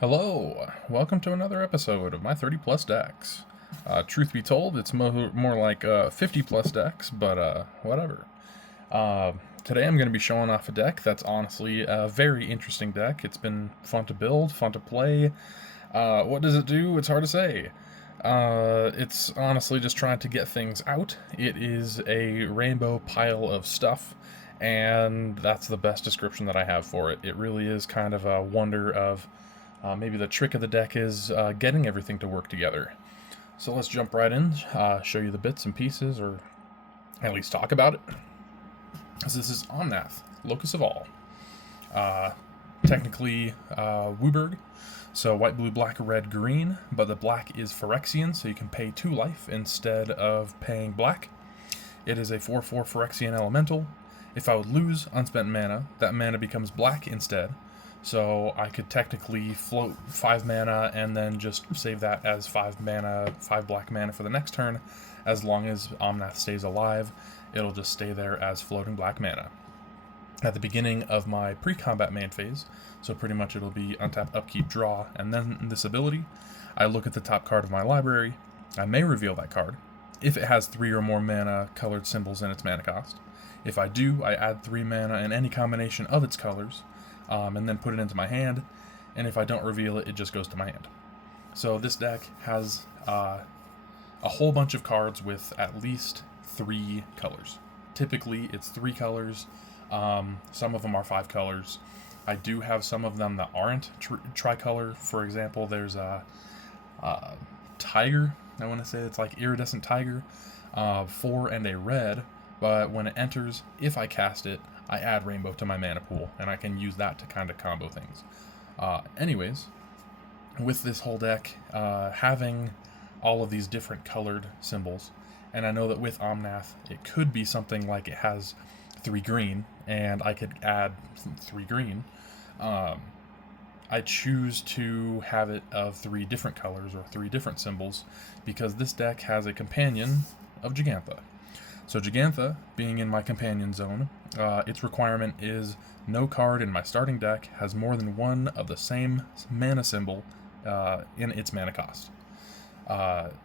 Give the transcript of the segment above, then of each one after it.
Hello, welcome to another episode of my 30 plus decks. Truth be told, it's more like 50 plus decks, but whatever. Uh, Today I'm going to be showing off a deck that's honestly a very interesting deck. It's been fun to build, fun to play. What does it do? It's hard to say. It's honestly just trying to get things out. It is a rainbow pile of stuff, and that's the best description that I have for it. It really is kind of a wonder of maybe the trick of the deck is getting everything to work together. So let's jump right in, show you the bits and pieces, or at least talk about it. So this is Omnath, Locus of All. Technically Wooburg, so white, blue, black, red, green, but the black is Phyrexian, so you can pay 2 life instead of paying black. It is a 4/4 Phyrexian elemental. If I would lose unspent mana, that mana becomes black instead. So I could technically float 5 mana and then just save that as 5 mana, 5 black mana for the next turn. As long as Omnath stays alive, it'll just stay there as floating black mana. At the beginning of my pre-combat main phase, so pretty much it'll be untap, upkeep, draw, and then this ability, I look at the top card of my library. I may reveal that card if it has 3 or more mana colored symbols in its mana cost. If I do, I add 3 mana in any combination of its colors, and then put it into my hand, and if I don't reveal it, it just goes to my hand. So this deck has a whole bunch of cards with at least 3 colors. Typically, it's 3 colors. Some of them are 5 colors. I do have some of them that aren't tricolor. For example, there's a tiger. I want to say it's like iridescent tiger, 4 and a red. But when it enters, if I cast it, I add rainbow to my mana pool, and I can use that to kind of combo things. Anyways, with this whole deck, having all of these different colored symbols, and I know that with Omnath, it could be something like it has 3 green, and I could add 3 green. I choose to have it of 3 different colors or 3 different symbols because this deck has a companion of Gigantha. So Gigantha, being in my companion zone, its requirement is no card in my starting deck has more than 1 of the same mana symbol in its mana cost.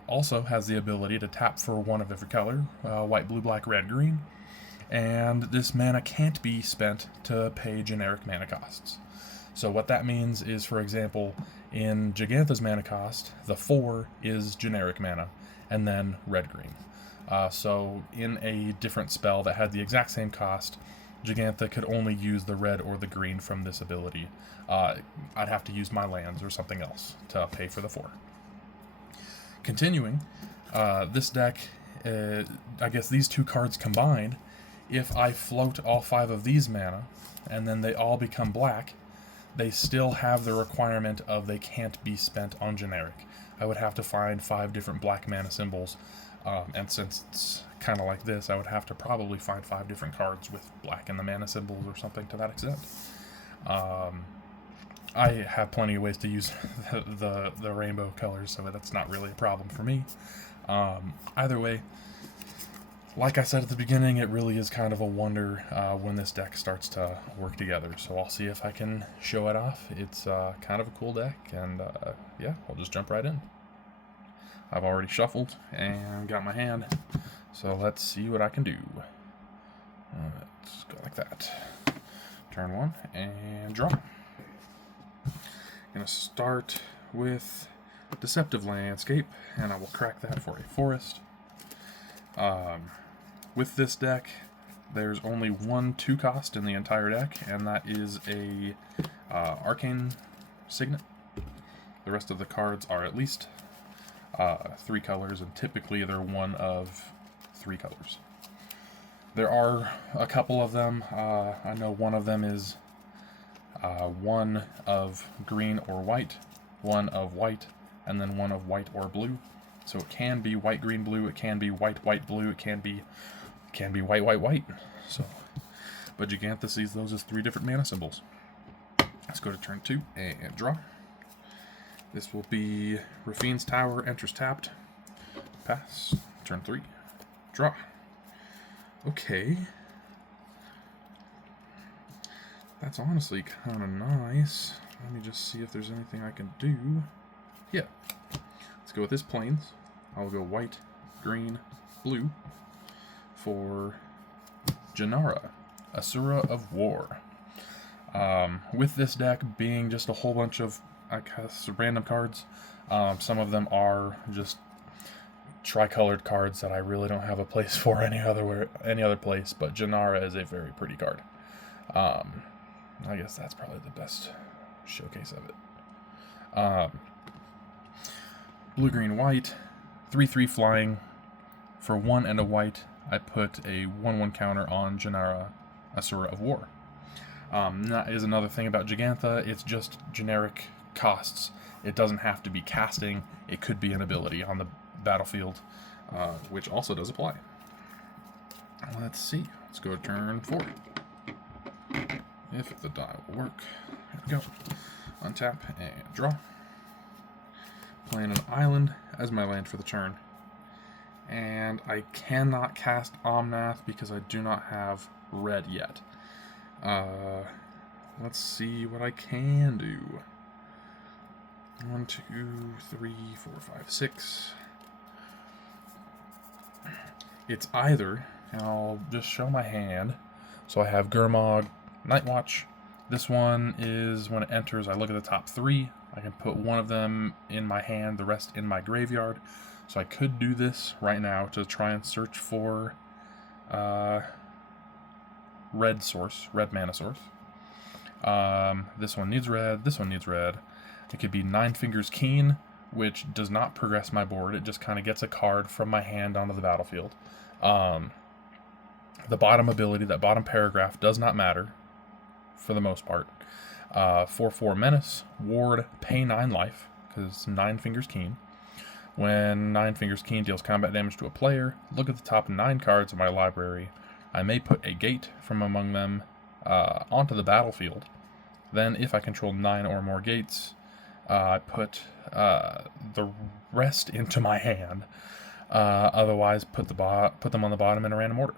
Also has the ability to tap for 1 of every color, white, blue, black, red, green, and this mana can't be spent to pay generic mana costs. So what that means is, for example, in Gigantha's mana cost, the 4 is generic mana, and then red-green. So in a different spell that had the exact same cost, Gigantha could only use the red or the green from this ability. I'd have to use my lands or something else to pay for the 4. Continuing, this deck, I guess these 2 cards combined, if I float all 5 of these mana, and then they all become black, they still have the requirement of they can't be spent on generic. I would have to find 5 different black mana symbols, and since it's kind of like this, I would have to probably find 5 different cards with black in the mana symbols or something to that extent. I have plenty of ways to use the rainbow colors, so that's not really a problem for me. Either way, like I said at the beginning, it really is kind of a wonder when this deck starts to work together. So I'll see if I can show it off. It's kind of a cool deck, and yeah, I'll just jump right in. I've already shuffled and got my hand, so let's see what I can do. Let's go like that. Turn 1 and draw. Gonna start with Deceptive Landscape, and I will crack that for a forest. With this deck, there's only 1 2 cost in the entire deck, and that is a Arcane Signet. The rest of the cards are at least 3 colors, and typically they're 1 of 3 colors. There are a couple of them. I know one of them is 1 of green or white, 1 of white, and then 1 of white or blue. So it can be white, green, blue. It can be white, white, blue. It can be white, white, white. So, but Gigantha sees those as 3 different mana symbols. Let's go to turn 2 and draw. This will be Rafine's Tower enters tapped. Pass. Turn 3. Draw. Okay. That's honestly kind of nice. Let me just see if there's anything I can do. Yeah. Let's go with this plains. I'll go white, green, blue for Janara, Asura of War. With this deck being just a whole bunch of, I guess, random cards, some of them are just tricolored cards that I really don't have a place for any other place, but Janara is a very pretty card. I guess that's probably the best showcase of it. Blue, green, white, 3/3 flying. For 1 and a white, I put a 1/1 counter on Janara, Asura of War. That is another thing about Gigantha. It's just generic costs. It doesn't have to be casting. It could be an ability on the battlefield, which also does apply. Let's see. Let's go to turn 4. If the die will work. Here we go. Untap and draw. Playing an island as my land for the turn. And I cannot cast Omnath because I do not have red yet. Let's see what I can do. 1, 2, 3, 4, 5, 6. It's either, and I'll just show my hand. So I have Gurmag, Nightwatch. This one is when it enters, I look at the top 3. I can put one of them in my hand, the rest in my graveyard. So I could do this right now to try and search for red mana source. This one needs red, this one needs red. It could be Nine Fingers Keen, which does not progress my board. It just kind of gets a card from my hand onto the battlefield. The bottom ability, that bottom paragraph, does not matter for the most part. 4/4 Menace, Ward, pay 9 life, because Nine Fingers Keen. When Nine Fingers Keen deals combat damage to a player, look at the top 9 cards of my library. I may put a gate from among them onto the battlefield. Then, if I control 9 or more gates, I put the rest into my hand. Otherwise, put them on the bottom in a random order.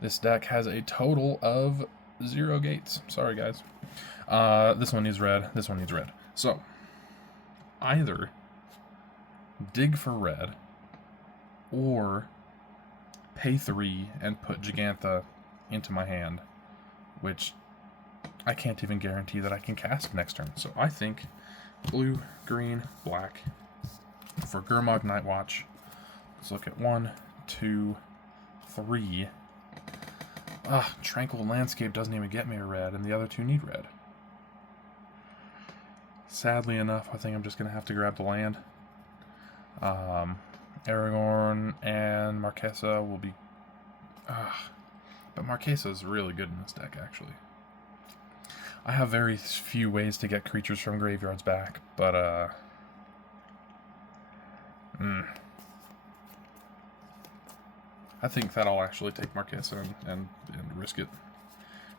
This deck has a total of 0 gates. Sorry, guys. This one needs red. This one needs red. So, either dig for red, or pay 3 and put Gigantha into my hand, which I can't even guarantee that I can cast next turn. So I think blue, green, black for Gurmag Nightwatch. Let's look at 1, 2, 3. Tranquil Landscape doesn't even get me a red, and the other 2 need red. Sadly enough, I think I'm just going to have to grab the land. Aragorn and Marquesa will be... but Marquesa is really good in this deck, actually. I have very few ways to get creatures from graveyards back, but, I think that I'll actually take Marquesa and risk it.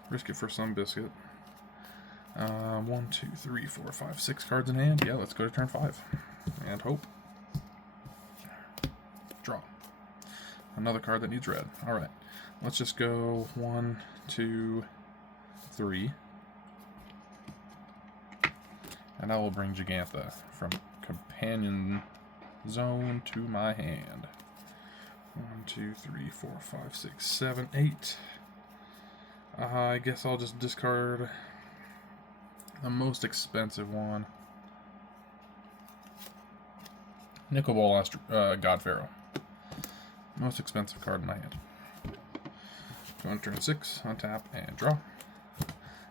Risk it for some biscuit. 1, 2, 3, 4, 5, 6 cards in hand. Yeah, let's go to turn 5. And hope. Draw. Another card that needs red. Alright. Let's just go 1, 2, 3. And I will bring Gigantha from Companion Zone to my hand. 1, 2, 3, 4, 5, 6, 7, 8. I guess I'll just discard the most expensive one. Nicol Bolas, God Pharaoh. Most expensive card in my hand. Go on turn 6, untap, and draw.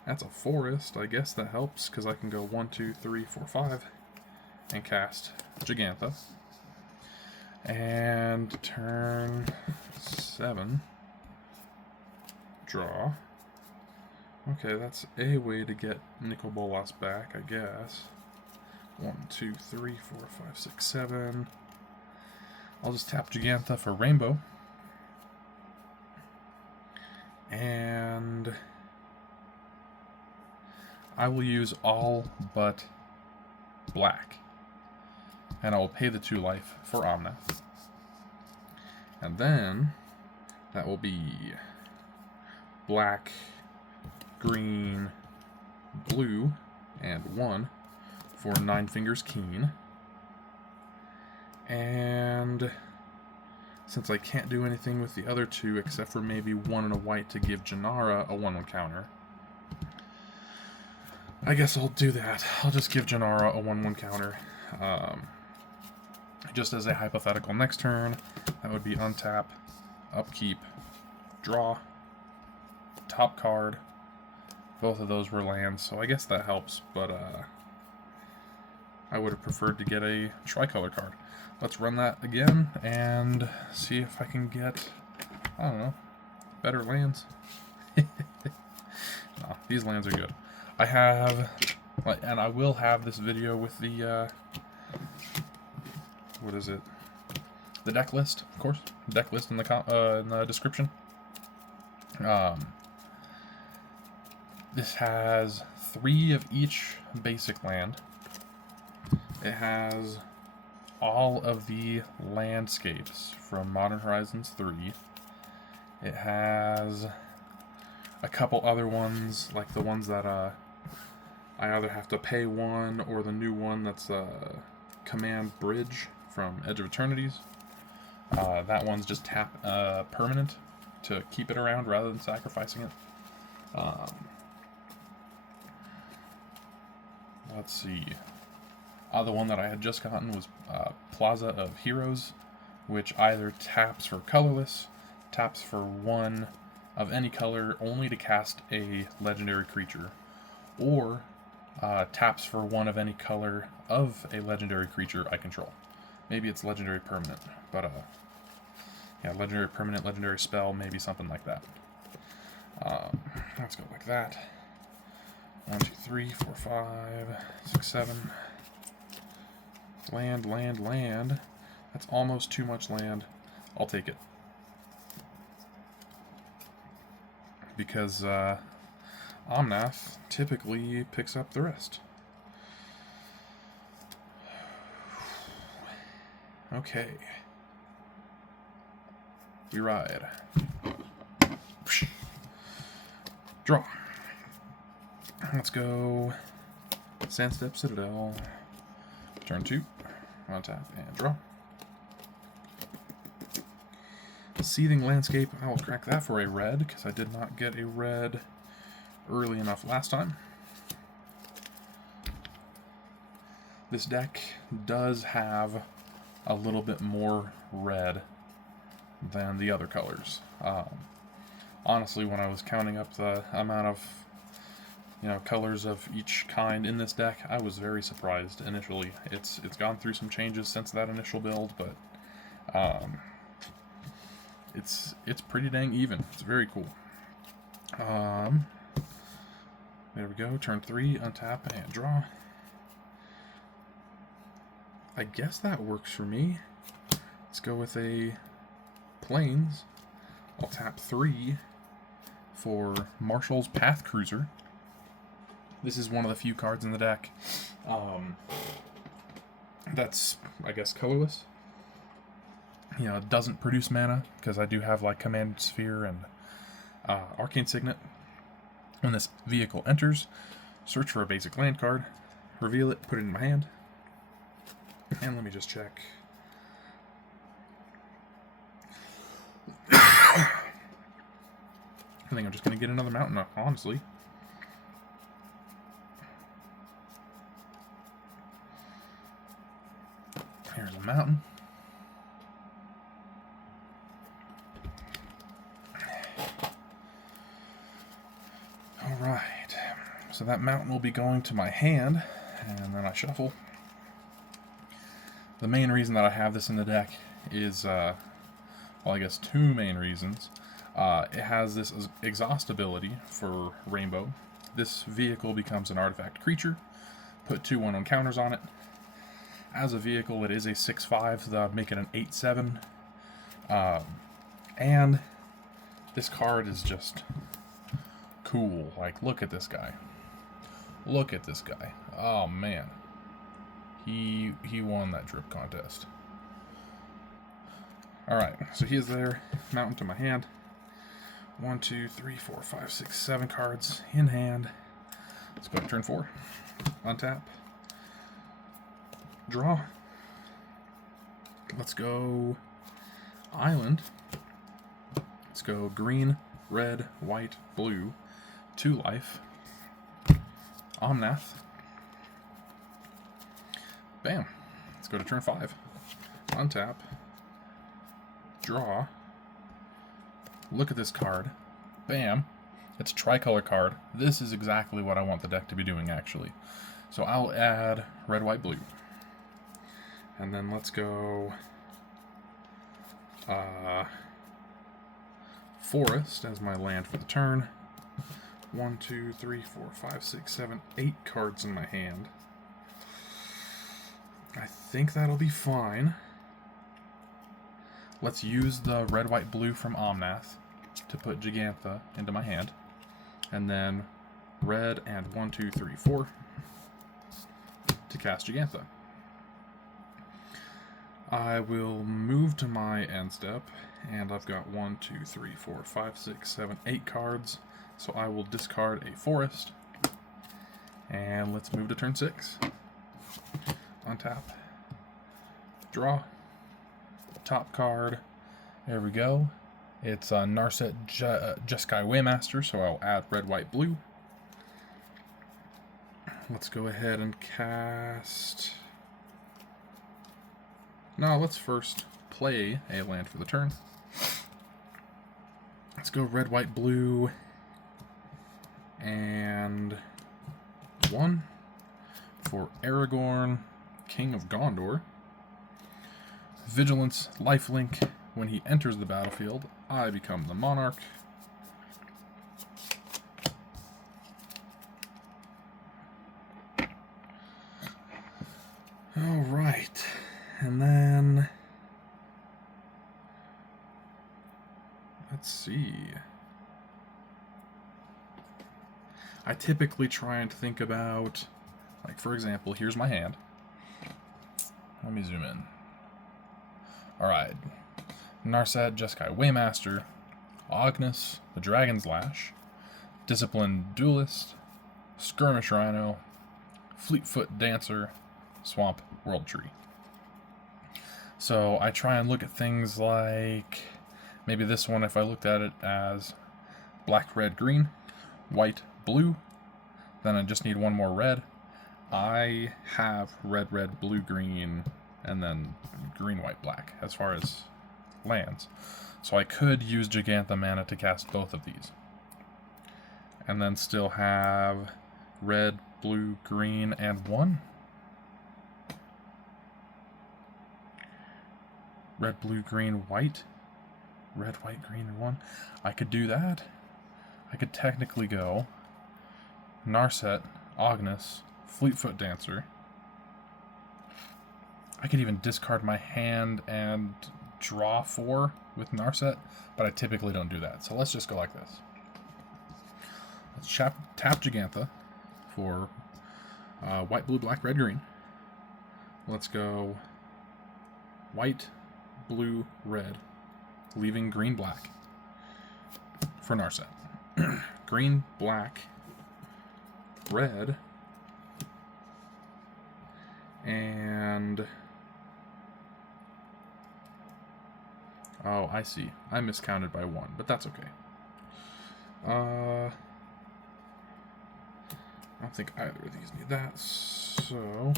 That's a forest. I guess that helps, because I can go 1, 2, 3, 4, 5, and cast Gigantha. And turn 7, draw. Okay, that's a way to get Nicol Bolas back, I guess. 1, 2, 3, 4, 5, 6, 7. I'll just tap Gigantha for Rainbow. And I will use all but black. And I will pay the 2 life for Omnath. And then that will be black, green, blue and 1 for Nine Fingers Keen. And since I can't do anything with the other 2 except for maybe 1 and a white to give Janara a 1/1 counter, I guess I'll do that. I'll just give Janara a 1/1 counter. Just as a hypothetical next turn, that would be untap, upkeep, draw, top card. Both of those were lands, so I guess that helps, but I would have preferred to get a tricolor card. Let's run that again and see if I can get, I don't know, better lands. No, these lands are good. I have, and I will have this video with the, what is it? The deck list, of course. Deck list in the description. This has 3 of each basic land. It has all of the landscapes from Modern Horizons 3. It has a couple other ones, like the ones that I either have to pay 1 or the new one that's Command Bridge from Edge of Eternities. That one's just tap permanent to keep it around rather than sacrificing it. Let's see. The one that I had just gotten was Plaza of Heroes, which either taps for colorless, taps for 1 of any color only to cast a legendary creature, or taps for 1 of any color of a legendary creature I control. Maybe it's legendary permanent, but yeah, legendary permanent, legendary spell, maybe something like that. Let's go like that. 1, 2, 3, 4, 5, 6, 7. Land, land, land. That's almost too much land. I'll take it. Because Omnath typically picks up the rest. Okay. We ride. Draw. Let's go Sandstep Citadel. Turn 2. Untap and draw. Seething Landscape. I will crack that for a red, because I did not get a red early enough last time. This deck does have a little bit more red than the other colors. Honestly, when I was counting up the amount of colors of each kind in this deck, I was very surprised initially. It's gone through some changes since that initial build, but it's pretty dang even. It's very cool. There we go. Turn 3, untap and draw. I guess that works for me. Let's go with a Plains. I'll tap 3 for Marshall's Path Cruiser. This is one of the few cards in the deck that's, I guess, colorless. It doesn't produce mana, because I do have, like, Command Sphere and Arcane Signet. When this vehicle enters, search for a basic land card, reveal it, put it in my hand, and let me just check. I think I'm just going to get another mountain, honestly. Here's a mountain. Alright, so that mountain will be going to my hand, and then I shuffle. The main reason that I have this in the deck is, well, I guess 2 main reasons. It has this exhaust ability for Rainbow. This vehicle becomes an artifact creature. Put 2 1/1 counters on it. As a vehicle, it is a 6/5, so that would make it an 8/7. And this card is just cool. Like, look at this guy. Look at this guy. Oh, man. He won that drip contest. Alright, so he is there. Mountain to my hand. 1, 2, 3, 4, 5, 6, 7 cards in hand. Let's go to turn 4. Untap. Draw. Let's go island. Let's go green, red, white, blue. 2 life. Omnath. Bam. Let's go to turn 5. Untap. Draw. Look at this card. Bam. It's a tricolor card. This is exactly what I want the deck to be doing, actually. So I'll add red, white, blue. And then let's go forest as my land for the turn. 1, 2, 3, 4, 5, 6, 7, 8 cards in my hand. I think that'll be fine. Let's use the red, white, blue from Omnath to put Gigantha into my hand. And then red and 1, 2, 3, 4 to cast Gigantha. I will move to my end step, and I've got 1, 2, 3, 4, 5, 6, 7, 8 cards. So I will discard a forest. And let's move to turn 6. Untap. Draw. Top card. There we go. It's Narset Jeskai Waymaster, so I'll add red, white, blue. Let's go ahead and cast... No, let's first play a land for the turn. Let's go red, white, blue, and 1 for Aragorn, King of Gondor. Vigilance, lifelink. When he enters the battlefield, I become the monarch. Alright, and then let's see. I typically try and think about, like, for example, here's my hand. Let me zoom in. Alright. Narset Jeskai Waymaster, Agnes, the Dragon's Lash, Disciplined Duelist, Skirmish Rhino, Fleetfoot Dancer, Swamp World Tree. So I try and look at things like maybe this one if I looked at it as black, red, green, white, blue, then I just need 1 more red. I have red, red, blue, green, and then green, white, black as far as lands. So I could use Gigantha mana to cast both of these. And then still have red, blue, green, and 1. Red, blue, green, white. Red, white, green, and 1. I could do that. I could technically go Narset, Agnes, Fleetfoot Dancer. I could even discard my hand and draw 4 with Narset, but I typically don't do that. So let's just go like this. Let's tap Gigantha for white, blue, black, red, green. Let's go white, blue, red, leaving green, black for Narset. Green, black, red, and... Oh, I see. I miscounted by 1, but that's okay. I don't think either of these need that, so...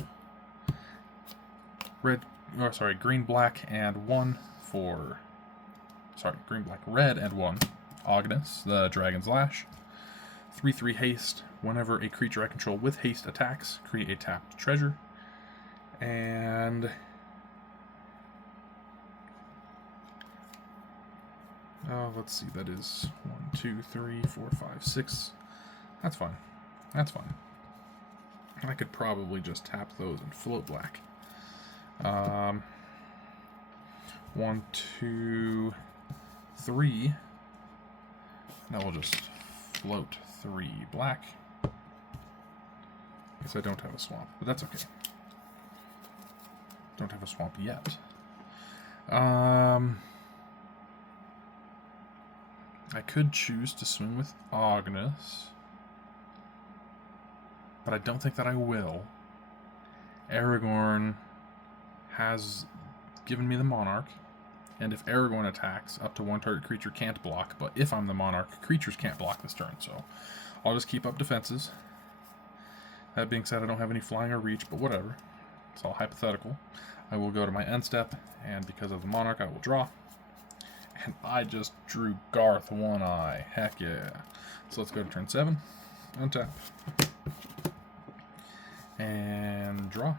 green, black, and 1 for... green, black, red, and 1. Agnes, the Dragon's Lash. 3/3 haste. Whenever a creature I control with haste attacks, create a tapped treasure. And... let's see, that is 1, 2, 3, 4, 5, 6. That's fine. That's fine. I could probably just tap those and float black. 1, 2, 3. Now we'll just float 3 black. Guess I don't have a swamp, but that's okay. Don't have a swamp yet. I could choose to swing with Agnes. but I don't think that I will. Aragorn has given me the Monarch, and if Aragorn attacks, up to one target creature can't block, but if I'm the Monarch, creatures can't block this turn, so I'll just keep up defenses. That being said, I don't have any flying or reach, but whatever. It's all hypothetical. I will go to my end step, and because of the Monarch, I will draw. And I just drew Garth One Eye. Heck yeah. So let's go to turn 7. Untap. And draw.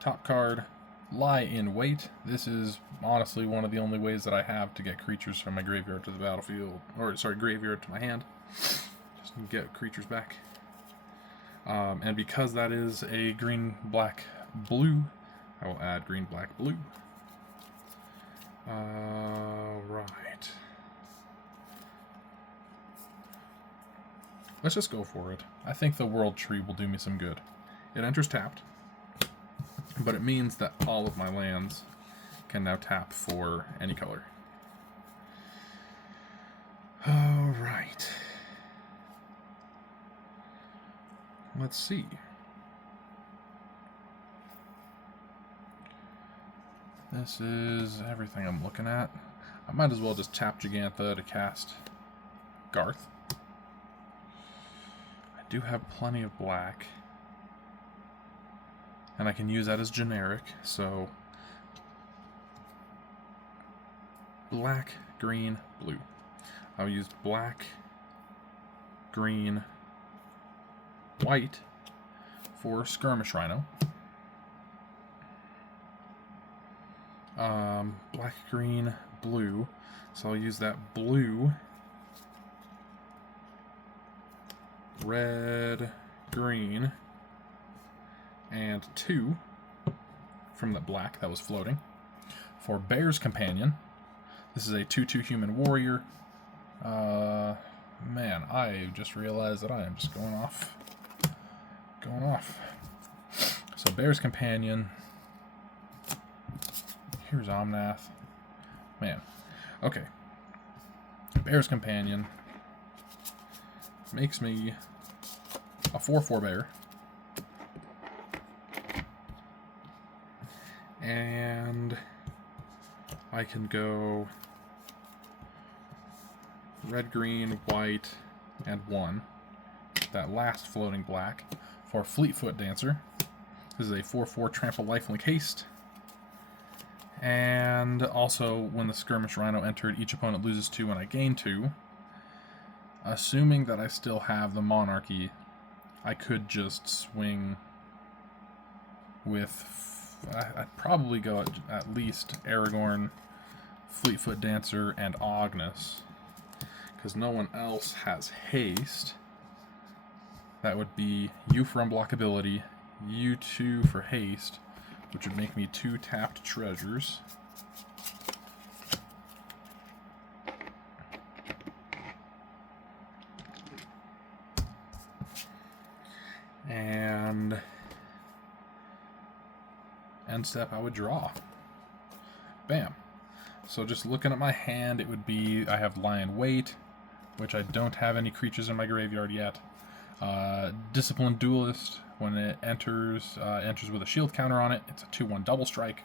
Top card, Lie in Wait. This is honestly one of the only ways that I have to get creatures from my graveyard to the battlefield. Or, sorry, graveyard to my hand. Just get creatures back. And because that is a green, black, blue, I will add green, black, blue. Right. Let's just go for it. I think the World Tree will do me some good. It enters tapped, but it means that all of my lands can now tap for any color. Alright. Let's see. This is everything I'm looking at. I might as well just tap Gigantha to cast Garth. I do have plenty of black, and I can use that as generic, so black, green, blue. I'll use black, green, white for Skirmish Rhino. Black, green, blue. So I'll use that blue, red, green, and 2 from the black that was floating. For Bear's Companion, this is a 2/2 human warrior. Man, I just realized that I am just going off. So Bear's Companion. Here's Omnath. Man. Okay. Bear's Companion makes me a 4/4 bear. And I can go red, green, white, and 1. That last floating black for Fleetfoot Dancer. This is a 4/4 trample lifelink haste. And also, when the Skirmish Rhino entered, each opponent loses 2 and I gain 2. Assuming that I still have the Monarchy, I could just swing with... I'd probably go at least Aragorn, Fleetfoot Dancer, and Ognus, because no one else has haste. That would be you for unblockability, you 2 for haste, which would make me 2 tapped treasures. And end step, I would draw. Bam. So just looking at my hand, it would be, I have Lie in Wait, which I don't have any creatures in my graveyard yet. Disciplined Duelist, when it enters with a shield counter on it, it's a 2/1 double strike.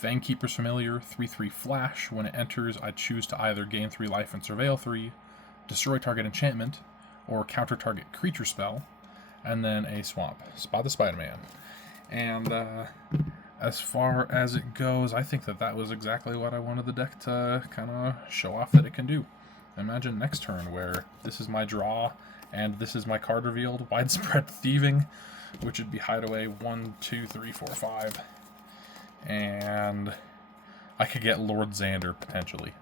Fangkeeper's Familiar, 3/3 flash. When it enters, I choose to either gain 3 life and surveil 3, destroy target enchantment, or counter target creature spell, and then a swamp. Spot the Spider-Man. And as far as it goes, I think that was exactly what I wanted the deck to kind of show off that it can do. Imagine next turn where this is my draw, and this is my card revealed, Widespread Thieving, which would be Hideaway 1, 2, 3, 4, 5. And I could get Lord Xander, potentially.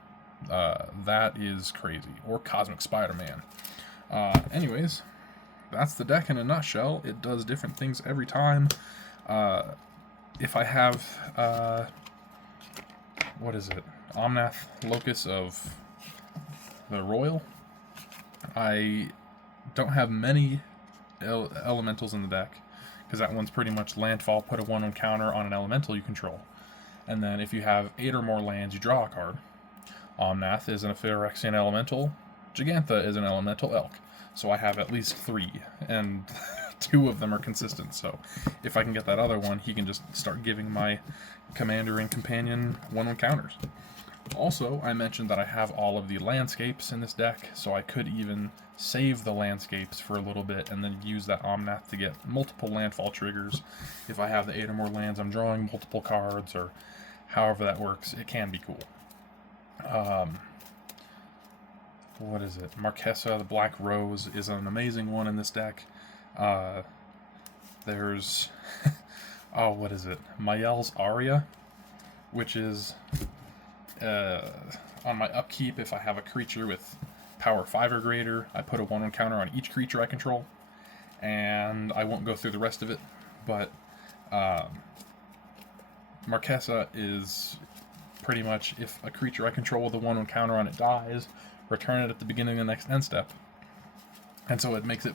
That is crazy. Or Cosmic Spider-Man. Anyways, that's the deck in a nutshell. It does different things every time. If I have, what is it? Omnath, Locus of the Royal. I don't have many elementals in the deck, because that one's pretty much landfall, put a 1/1 counter on an elemental you control. And then if you have 8 or more lands, you draw a card. Omnath is an Phyrexian elemental. Gigantha is an elemental elk. So I have at least 3. And 2 of them are consistent. So if I can get that other one, he can just start giving my commander and companion 1/1 counters. Also, I mentioned that I have all of the landscapes in this deck, so I could even save the landscapes for a little bit and then use that Omnath to get multiple landfall triggers. If I have the 8 or more lands, I'm drawing multiple cards, or however that works. It can be cool. What is it? Marquesa, the Black Rose, is an amazing one in this deck. There's... oh, what is it? Mael's Aria, which is... on my upkeep, if I have a creature with power 5 or greater, I put a 1/1 counter on each creature I control, and I won't go through the rest of it, but Marquesa is pretty much, if a creature I control with a 1/1 counter on it dies, return it at the beginning of the next end step. And so it makes it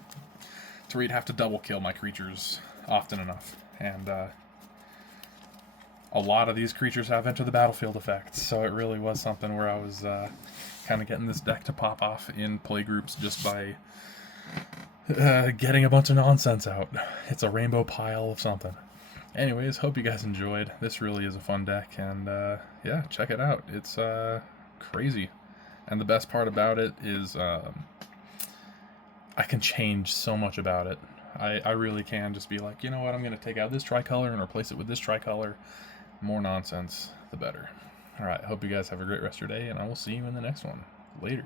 to where you'd have to double kill my creatures often enough. And a lot of these creatures have enter the battlefield effects, so it really was something where I was kind of getting this deck to pop off in playgroups just by getting a bunch of nonsense out. It's a rainbow pile of something. Anyways, hope you guys enjoyed. This really is a fun deck, and yeah, check it out. It's crazy. And the best part about it is I can change so much about it. I really can just be like, you know what, I'm going to take out this tricolor and replace it with this tricolor. More nonsense, the better. Alright, hope you guys have a great rest of your day, and I will see you in the next one. Later.